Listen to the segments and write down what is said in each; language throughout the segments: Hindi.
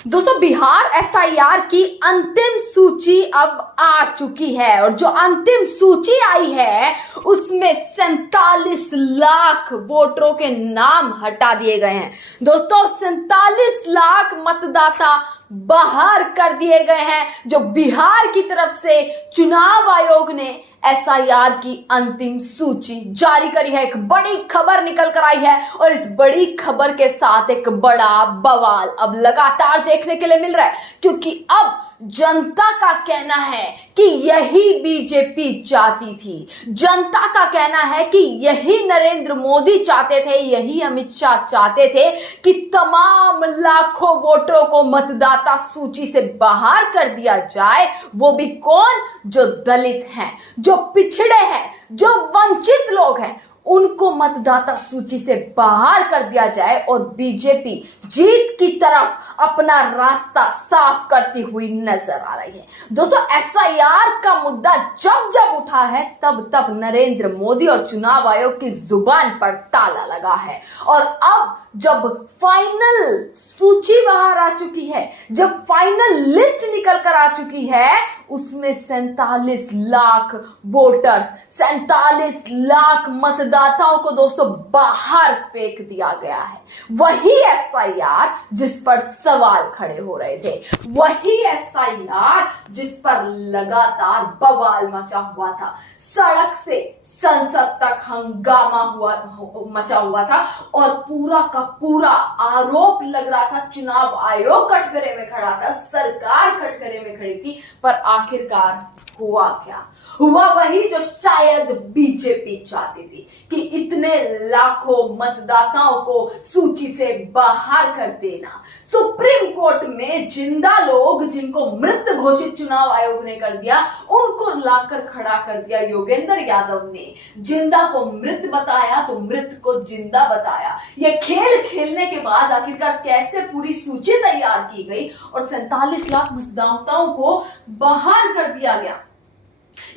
दोस्तों बिहार एसआईआर की अंतिम सूची अब आ चुकी है और जो अंतिम सूची आई है उसमें 47 लाख वोटरों के नाम हटा दिए गए हैं। दोस्तों 47 लाख मतदाता बाहर कर दिए गए हैं जो बिहार की तरफ से चुनाव आयोग ने एसआईआर की अंतिम सूची जारी करी है। एक बड़ी खबर निकल कर आई है और इस बड़ी खबर के साथ एक बड़ा बवाल अब लगातार देखने के लिए मिल रहा है, क्योंकि अब जनता का कहना है कि यही बीजेपी चाहती थी। जनता का कहना है कि यही नरेंद्र मोदी चाहते थे, यही अमित शाह चाहते थे कि तमाम लाखों वोटरों को मतदाता सूची से बाहर कर दिया जाए। वो भी कौन? जो दलित हैं, जो पिछड़े हैं, जो वंचित लोग हैं, उनको मतदाता सूची से बाहर कर दिया जाए और बीजेपी जीत की तरफ अपना रास्ता साफ करती हुई नजर आ रही है। दोस्तों एसआईआर का मुद्दा जब जब उठा है तब तब नरेंद्र मोदी और चुनाव आयोग की जुबान पर ताला लगा है और अब जब फाइनल सूची बाहर आ चुकी है, जब फाइनल लिस्ट निकल कर आ चुकी है, उसमें 47 लाख वोटर्स, 47 लाख मतदाताओं को दोस्तों बाहर फेंक दिया गया है। वही एसआईआर जिस पर सवाल खड़े हो रहे थे, वही एसआईआर जिस पर लगातार बवाल मचा हुआ था, सड़क से संसद तक हंगामा मचा हुआ था और पूरा का पूरा आरोप लग रहा था। चुनाव आयोग कटघरे में खड़ा था, सरकार कटघरे में खड़ी थी, पर आखिरकार हुआ क्या? हुआ वही जो शायद बीजेपी चाहती थी कि इतने लाखों मतदाताओं को सूची से बाहर कर देना। सुप्रीम कोर्ट में जिंदा लोग जिनको मृत घोषित चुनाव आयोग ने कर दिया, उनको लाकर खड़ा कर दिया योगेंद्र यादव ने। जिंदा को मृत बताया तो मृत को जिंदा बताया। ये खेल खेलने के बाद आखिरकार कैसे पूरी सूची तैयार की गई और 47 लाख मतदाताओं को बाहर कर दिया गया।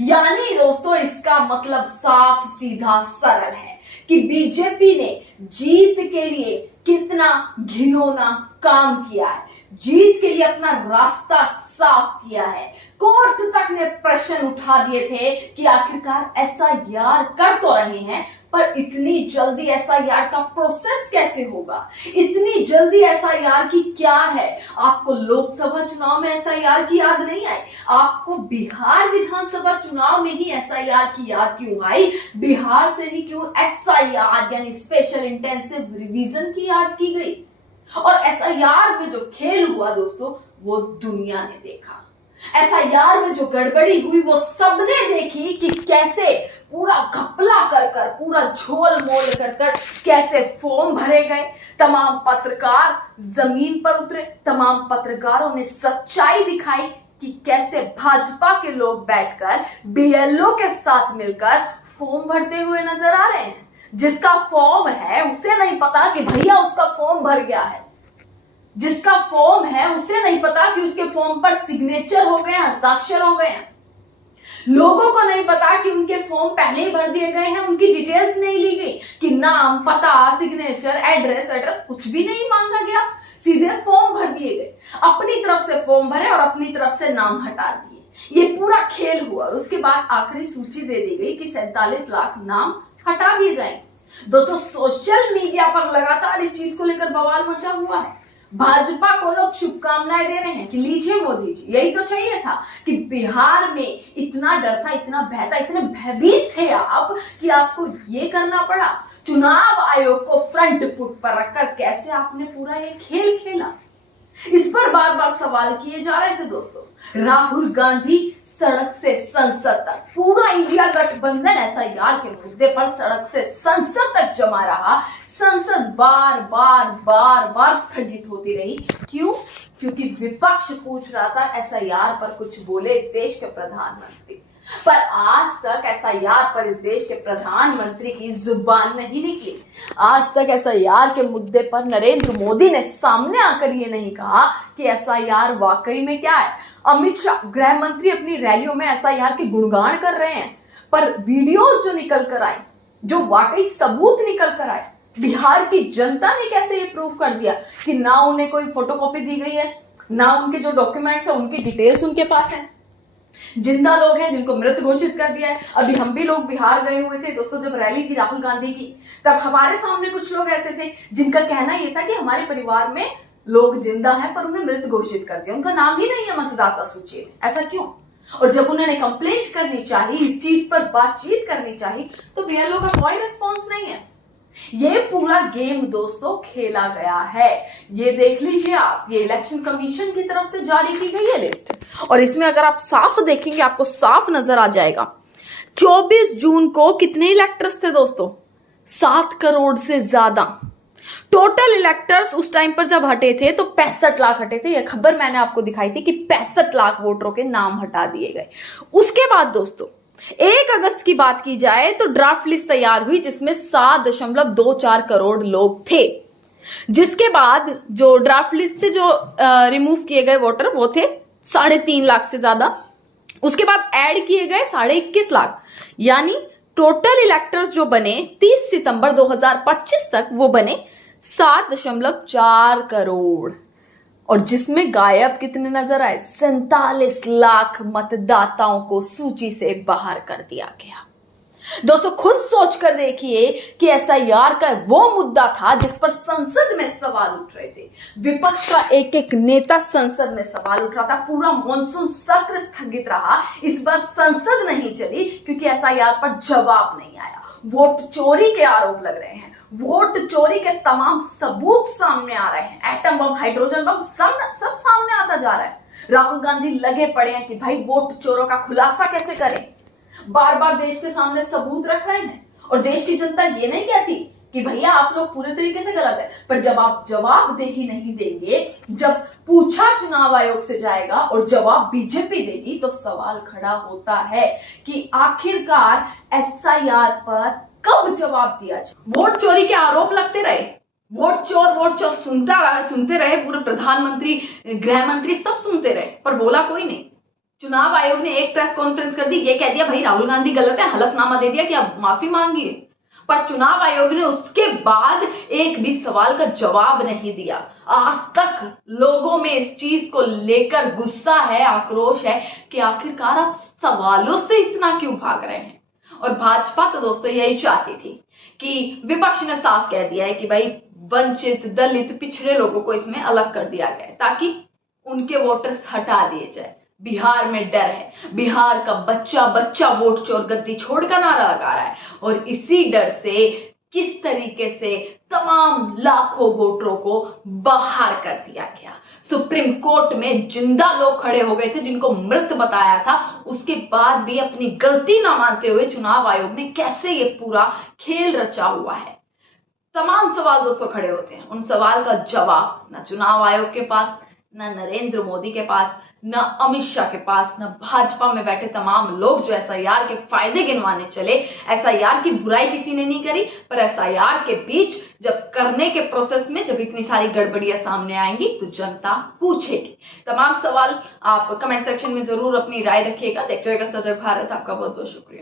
यानी दोस्तों इसका मतलब साफ सीधा सरल है कि बीजेपी ने जीत के लिए कितना घिनौना काम किया है, जीत के लिए अपना रास्ता साफ किया है। कोर्ट तक ने प्रश्न उठा दिए थे कि आखिरकार एसआईआर कर तो रहे हैं, पर इतनी जल्दी एसआईआर का प्रोसेस कैसे होगा? इतनी जल्दी एसआईआर की क्या है? आपको लोकसभा चुनाव में एसआईआर की याद नहीं आई? आपको बिहार विधानसभा चुनाव में ही एसआईआर की याद क्यों आई? बिहार से ही क्यों एसआईआर यानी स्पेशल इंटेंसिव रिवीजन की याद की गई? और एसआईआर में जो खेल हुआ दोस्तों वो दुनिया ने देखा। एसआईआर में जो गड़बड़ी हुई वो सबने देखी कि कैसे पूरा घपला कर कर, पूरा झोल मोल कर कर कैसे फॉर्म भरे गए। तमाम पत्रकार जमीन पर उतरे, तमाम पत्रकारों ने सच्चाई दिखाई कि कैसे भाजपा के लोग बैठकर बीएलओ के साथ मिलकर फॉर्म भरते हुए नजर आ रहे हैं। जिसका फॉर्म है उसे नहीं पता कि भैया उसका फॉर्म भर गया है, जिसका फॉर्म है उसे नहीं पता कि उसके फॉर्म पर सिग्नेचर हो गए, हस्ताक्षर हो गए हैं। लोगों को नहीं पता कि उनके फॉर्म पहले ही भर दिए गए हैं, उनकी डिटेल्स नहीं ली गई कि नाम, पता, सिग्नेचर, एड्रेस कुछ भी नहीं मांगा गया, सीधे फॉर्म भर दिए गए। अपनी तरफ से फॉर्म भरे और अपनी तरफ से नाम हटा दिए। ये पूरा खेल हुआ और उसके बाद आखिरी सूची दे दी गई कि 47 लाख नाम हटा दिए जाएंगे। दोस्तों सोशल मीडिया पर लगातार इस चीज को लेकर बवाल मचा हुआ है। भाजपा को लोग शुभकामनाएं दे रहे हैं कि लीजिए मोदी जी, यही तो चाहिए था कि बिहार में इतना डर था, इतना भय था, इतने भयभीत थे आप कि आपको ये करना पड़ा। चुनाव आयोग को फ्रंट फुट पर रखकर कैसे आपने पूरा ये खेल खेला, इस पर बार बार सवाल किए जा रहे थे। दोस्तों राहुल गांधी सड़क से संसद तक, पूरा इंडिया गठबंधन एसआईआर के मुद्दे पर सड़क से संसद तक जमा रहा। संसद बार बार स्थगित होती रही। क्यों? क्योंकि विपक्ष पूछ रहा था एसआईआर पर कुछ बोले इस देश के प्रधानमंत्री। पर आज तक एसआईआर पर इस देश के प्रधानमंत्री की जुबान नहीं निकली। आज तक एसआईआर के मुद्दे पर नरेंद्र मोदी ने सामने आकर ये नहीं कहा कि एसआईआर वाकई में क्या है। अमित शाह गृह मंत्री अपनी रैलियों में एसआईआर के गुणगान कर रहे हैं, पर वीडियोस जो निकल कर आए, जो वाकई सबूत निकल कर आए, बिहार की जनता ने कैसे ये प्रूव कर दिया कि ना उन्हें कोई फोटोकॉपी दी गई है, ना उनके जो डॉक्यूमेंट्स है उनकी डिटेल्स उनके पास है। जिंदा लोग हैं जिनको मृत घोषित कर दिया है। अभी हम भी लोग बिहार गए हुए थे दोस्तों, जब रैली थी राहुल गांधी की, तब हमारे सामने कुछ लोग ऐसे थे जिनका कहना यह था कि हमारे परिवार में लोग जिंदा हैं पर उन्हें मृत घोषित कर दिया, उनका नाम ही नहीं है मतदाता सूची में। ऐसा क्यों? और जब उन्होंने कंप्लेंट करनी चाहिए, इस चीज पर बातचीत करनी चाहिए, तो बीएलओ का कोई रिस्पॉन्स नहीं है। ये पूरा गेम दोस्तों खेला गया है। ये देख लीजिए आप, ये इलेक्शन कमीशन की तरफ से जारी की गई है लिस्ट, और इसमें अगर आप साफ देखेंगे आपको साफ नजर आ जाएगा। 24 जून को कितने इलेक्टर्स थे दोस्तों? 7 करोड़ से ज्यादा टोटल इलेक्टर्स उस टाइम पर जब हटे थे तो 65 लाख हटे थे। यह खबर मैंने आपको दिखाई थी कि 65 लाख वोटरों के नाम हटा दिए गए। उसके बाद दोस्तों 1 अगस्त की बात की जाए तो ड्राफ्ट लिस्ट तैयार हुई जिसमें 7.24 करोड़ लोग थे। जिसके बाद जो ड्राफ्ट लिस्ट से जो रिमूव किए गए वोटर वो थे 3.5 लाख से ज्यादा। उसके बाद ऐड किए गए 21.5 लाख, यानी टोटल इलेक्टर्स जो बने 30 सितंबर 2025 तक वो बने 7.4 करोड़, और जिसमें गायब कितने नजर आए? 47 लाख मतदाताओं को सूची से बाहर कर दिया गया। दोस्तों खुद सोच कर देखिए कि एसआईआर का वो मुद्दा था जिस पर संसद में सवाल उठ रहे थे। विपक्ष का एक एक नेता संसद में सवाल उठ रहा था। पूरा मॉनसून सत्र स्थगित रहा। इस बार संसद नहीं चली क्योंकि एसआईआर पर जवाब नहीं आया। वोट चोरी के आरोप लग रहे हैं, वोट चोरी के तमाम सबूत सामने आ रहे हैं। एटम बम, हाइड्रोजन बम, सब सामने आता जा रहा है। राहुल गांधी लगे पड़े हैं कि भाई वोट चोरों का खुलासा कैसे करें। बार बार देश के सामने सबूत रख रहे हैं, और देश की जनता ये नहीं कहती कि भैया आप लोग पूरे तरीके से गलत है, पर जब आप जवाबदेही नहीं देंगे, जब पूछा चुनाव आयोग से जाएगा और जवाब बीजेपी देगी, तो सवाल खड़ा होता है कि आखिरकार एसआईआर पर कब जवाब दिया जाए। वोट चोरी के आरोप लगते रहे, वोट चोर सुनते रहे पूरे प्रधानमंत्री, गृह मंत्री सब सुनते रहे, पर बोला कोई नहीं। चुनाव आयोग ने एक प्रेस कॉन्फ्रेंस कर दी, ये कह दिया भाई राहुल गांधी गलत है, हलफनामा दे दिया कि आप माफी मांगिए, पर चुनाव आयोग ने उसके बाद एक भी सवाल का जवाब नहीं दिया। आज तक लोगों में इस चीज को लेकर गुस्सा है, आक्रोश है कि आखिरकार आप सवालों से इतना क्यों भाग रहे हैं। और भाजपा तो दोस्तों यही चाहती थी कि विपक्ष ने साफ कह दिया है कि भाई वंचित, दलित, पिछड़े लोगों को इसमें अलग कर दिया गया है ताकि उनके वोटर्स हटा दिए जाए। बिहार में डर है, बिहार का बच्चा बच्चा वोट चोर गद्दी छोड़ का नारा लगा रहा है, और इसी डर से किस तरीके से तमाम लाखों वोटरों को बाहर कर दिया गया। सुप्रीम कोर्ट में जिंदा लोग खड़े हो गए थे जिनको मृत बताया था, उसके बाद भी अपनी गलती ना मानते हुए चुनाव आयोग ने कैसे ये पूरा खेल रचा हुआ है। तमाम सवाल दोस्तों खड़े होते हैं, उन सवाल का जवाब ना चुनाव आयोग के पास, ना नरेंद्र मोदी के पास, न अमित शाह के पास, न भाजपा में बैठे तमाम लोग जो एसआईआर के फायदे गिनवाने चले। एसआईआर की बुराई किसी ने नहीं करी, पर एसआईआर के बीच जब करने के प्रोसेस में जब इतनी सारी गड़बड़ियां सामने आएंगी तो जनता पूछेगी। तमाम सवाल आप कमेंट सेक्शन में जरूर अपनी राय रखिएगा। देखते रहिएगा सजग भारत। आपका बहुत बहुत शुक्रिया।